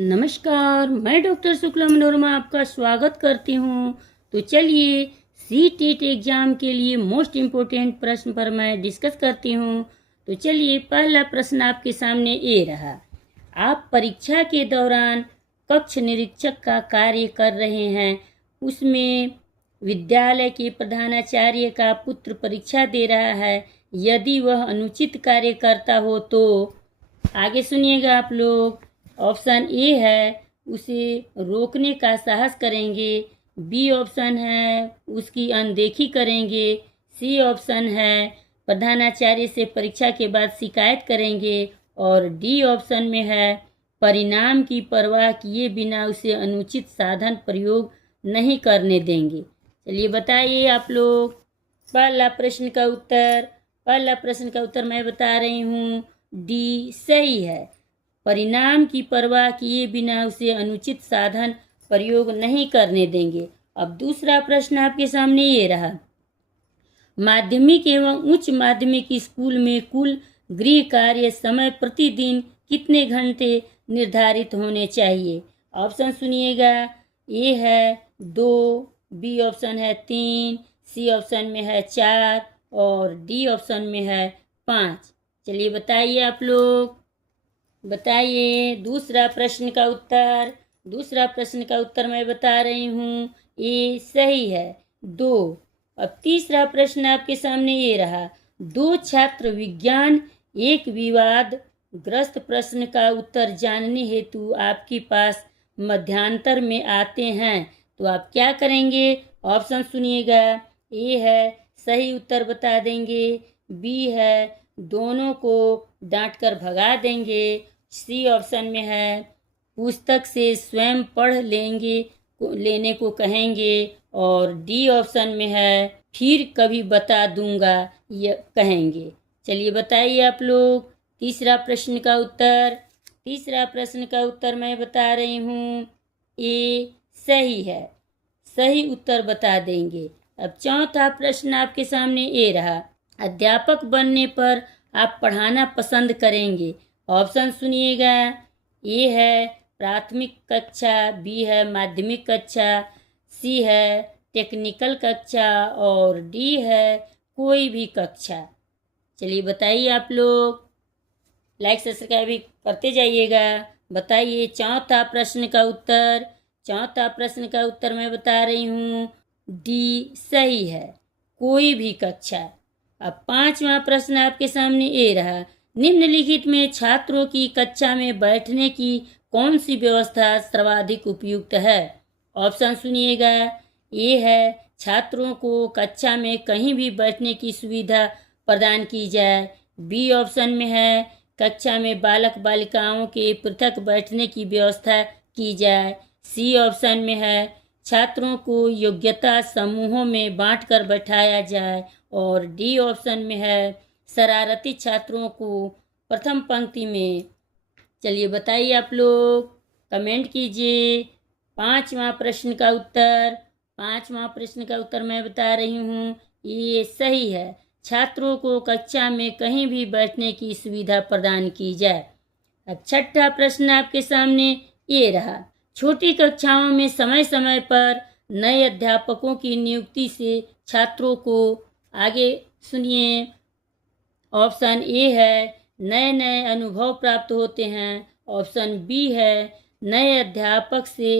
नमस्कार, मैं डॉक्टर शुक्ला मनोरमा आपका स्वागत करती हूँ। तो चलिए सीटेट एग्जाम के लिए मोस्ट इम्पोर्टेंट प्रश्न पर मैं डिस्कस करती हूँ। तो चलिए पहला प्रश्न आपके सामने ये रहा। आप परीक्षा के दौरान कक्ष निरीक्षक का कार्य कर रहे हैं, उसमें विद्यालय के प्रधानाचार्य का पुत्र परीक्षा दे रहा है। यदि वह अनुचित कार्य करता हो तो आगे सुनिएगा आप लोग। ऑप्शन ए है उसे रोकने का साहस करेंगे, बी ऑप्शन है उसकी अनदेखी करेंगे, सी ऑप्शन है प्रधानाचार्य से परीक्षा के बाद शिकायत करेंगे और डी ऑप्शन में है परिणाम की परवाह किए बिना उसे अनुचित साधन प्रयोग नहीं करने देंगे। चलिए बताइए आप लोग। पहला प्रश्न का उत्तर मैं बता रही हूँ, डी सही है। परिणाम की परवाह किए बिना उसे अनुचित साधन प्रयोग नहीं करने देंगे। अब दूसरा प्रश्न आपके सामने ये रहा। माध्यमिक एवं उच्च माध्यमिक स्कूल में कुल गृह कार्य समय प्रतिदिन कितने घंटे निर्धारित होने चाहिए? ऑप्शन सुनिएगा। ए है 2, बी ऑप्शन है 3, सी ऑप्शन में है 4 और डी ऑप्शन में है 5। चलिए बताइए आप लोग, बताइए। दूसरा प्रश्न का उत्तर मैं बता रही हूँ, ये सही है 2। अब तीसरा प्रश्न आपके सामने ये रहा। 2 छात्र विज्ञान एक विवाद ग्रस्त प्रश्न का उत्तर जानने हेतु आपके पास मध्यांतर में आते हैं, तो आप क्या करेंगे? ऑप्शन सुनिएगा। ए है सही उत्तर बता देंगे, बी है दोनों को डांटकर भगा देंगे, सी ऑप्शन में है पुस्तक से स्वयं पढ़ लेने को कहेंगे और डी ऑप्शन में है फिर कभी बता दूंगा ये कहेंगे। चलिए बताइए आप लोग। तीसरा प्रश्न का उत्तर मैं बता रही हूँ, ए सही है, सही उत्तर बता देंगे। अब चौथा प्रश्न आपके सामने ये रहा। अध्यापक बनने पर आप पढ़ाना पसंद करेंगे? ऑप्शन सुनिएगा। ए है प्राथमिक कक्षा, बी है माध्यमिक कक्षा, सी है टेक्निकल कक्षा और डी है कोई भी कक्षा। चलिए बताइए आप लोग। लाइक सब्सक्राइब भी करते जाइएगा। बताइए चौथा प्रश्न का उत्तर मैं बता रही हूँ, डी सही है, कोई भी कक्षा। अब पांचवा प्रश्न आपके सामने ये रहा। निम्नलिखित में छात्रों की कक्षा में बैठने की कौन सी व्यवस्था सर्वाधिक उपयुक्त है? ऑप्शन सुनिएगा। ए है छात्रों को कक्षा में कहीं भी बैठने की सुविधा प्रदान की जाए, बी ऑप्शन में है कक्षा में बालक बालिकाओं के पृथक बैठने की व्यवस्था की जाए, सी ऑप्शन में है छात्रों को योग्यता समूहों में बांटकर बैठाया जाए और डी ऑप्शन में है शरारती छात्रों को प्रथम पंक्ति में। चलिए बताइए आप लोग, कमेंट कीजिए। पांचवा प्रश्न का उत्तर मैं बता रही हूँ, ये सही है, छात्रों को कक्षा में कहीं भी बैठने की सुविधा प्रदान की जाए। अब छठा प्रश्न आपके सामने ये रहा। छोटी कक्षाओं में समय समय पर नए अध्यापकों की नियुक्ति से छात्रों को आगे सुनिए। ऑप्शन ए है नए नए अनुभव प्राप्त होते हैं, ऑप्शन बी है नए अध्यापक से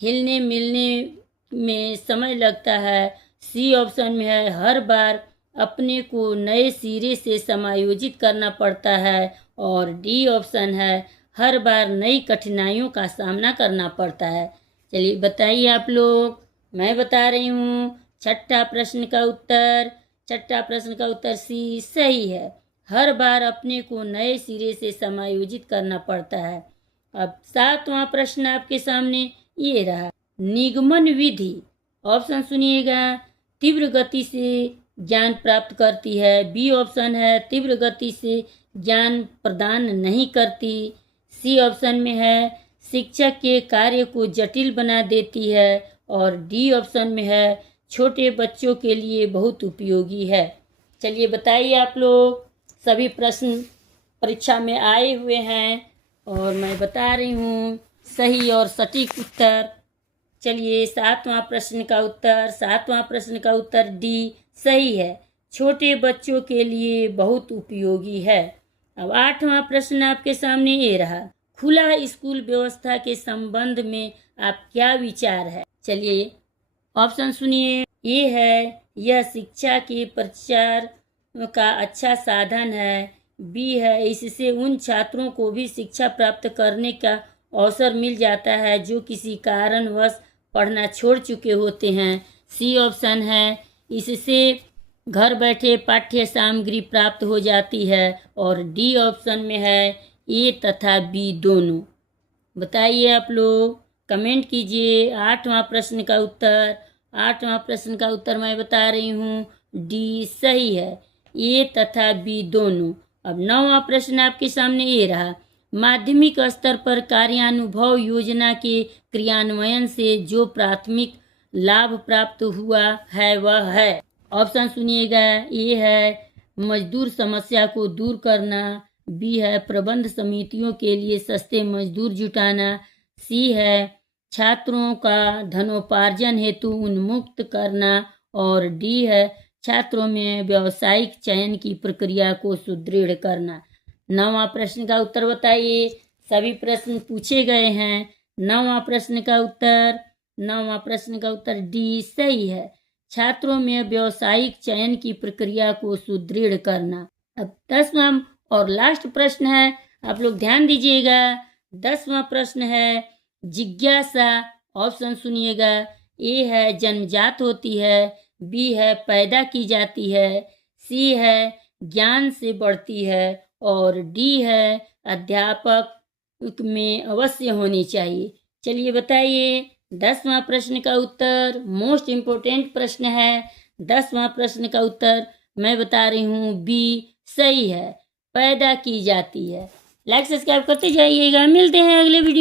हिलने मिलने में समय लगता है, सी ऑप्शन में है हर बार अपने को नए सिरे से समायोजित करना पड़ता है और डी ऑप्शन है हर बार नई कठिनाइयों का सामना करना पड़ता है। चलिए बताइए आप लोग। मैं बता रही हूँ छठा प्रश्न का उत्तर सी सही है, हर बार अपने को नए सिरे से समायोजित करना पड़ता है। अब सातवां प्रश्न आपके सामने ये रहा। निगमन विधि, ऑप्शन सुनिएगा, तीव्र गति से ज्ञान प्राप्त करती है, बी ऑप्शन है तीव्र गति से ज्ञान प्रदान नहीं करती, सी ऑप्शन में है शिक्षक के कार्य को जटिल बना देती है और डी ऑप्शन में है छोटे बच्चों के लिए बहुत उपयोगी है। चलिए बताइए आप लोग। सभी प्रश्न परीक्षा में आए हुए हैं और मैं बता रही हूँ सही और सटीक उत्तर। चलिए सातवां प्रश्न का उत्तर डी सही है, छोटे बच्चों के लिए बहुत उपयोगी है। अब आठवां प्रश्न आपके सामने ये रहा, खुला स्कूल व्यवस्था के संबंध में आप क्या विचार है। चलिए ऑप्शन सुनिए। ए है, यह शिक्षा के प्रचार का अच्छा साधन है। बी है, इससे उन छात्रों को भी शिक्षा प्राप्त करने का अवसर मिल जाता है जो किसी कारणवश पढ़ना छोड़ चुके होते हैं। सी ऑप्शन है, इससे घर बैठे पाठ्य सामग्री प्राप्त हो जाती है। और डी ऑप्शन में है ए तथा बी दोनों। बताइए आप लोग, कमेंट कीजिए। आठवां प्रश्न का उत्तर मैं बता रही हूँ, डी सही है, ए तथा बी दोनों। अब नौवां प्रश्न आपके सामने ये रहा, माध्यमिक स्तर पर कार्यानुभव योजना के क्रियान्वयन से जो प्राथमिक लाभ प्राप्त हुआ है वह है। ऑप्शन सुनिएगा। ए है, मजदूर समस्या को दूर करना। बी है, प्रबंध समितियों के लिए सस्ते मजदूर जुटाना। सी है, छात्रों का धनोपार्जन हेतु उन्मुक्त करना। और डी है, छात्रों में व्यावसायिक चयन की प्रक्रिया को सुदृढ़ करना। नौवां प्रश्न का उत्तर बताइए। सभी प्रश्न पूछे गए हैं। नौवां प्रश्न का उत्तर डी सही है, छात्रों में व्यावसायिक चयन की प्रक्रिया को सुदृढ़ करना। अब 10वां और लास्ट प्रश्न है, आप लोग ध्यान दीजिएगा। 10वां प्रश्न है जिज्ञासा। ऑप्शन सुनिएगा। ए है, जन्मजात होती है। बी है, पैदा की जाती है। सी है, ज्ञान से बढ़ती है। और डी है, अध्यापक में अवश्य होनी चाहिए। चलिए बताइए। 10वां प्रश्न का उत्तर मोस्ट इम्पोर्टेंट प्रश्न है। 10वां प्रश्न का उत्तर मैं बता रही हूँ, बी सही है, पैदा की जाती है। लाइक सब्सक्राइब करते जाइएगा। मिलते हैं अगले वीडियो।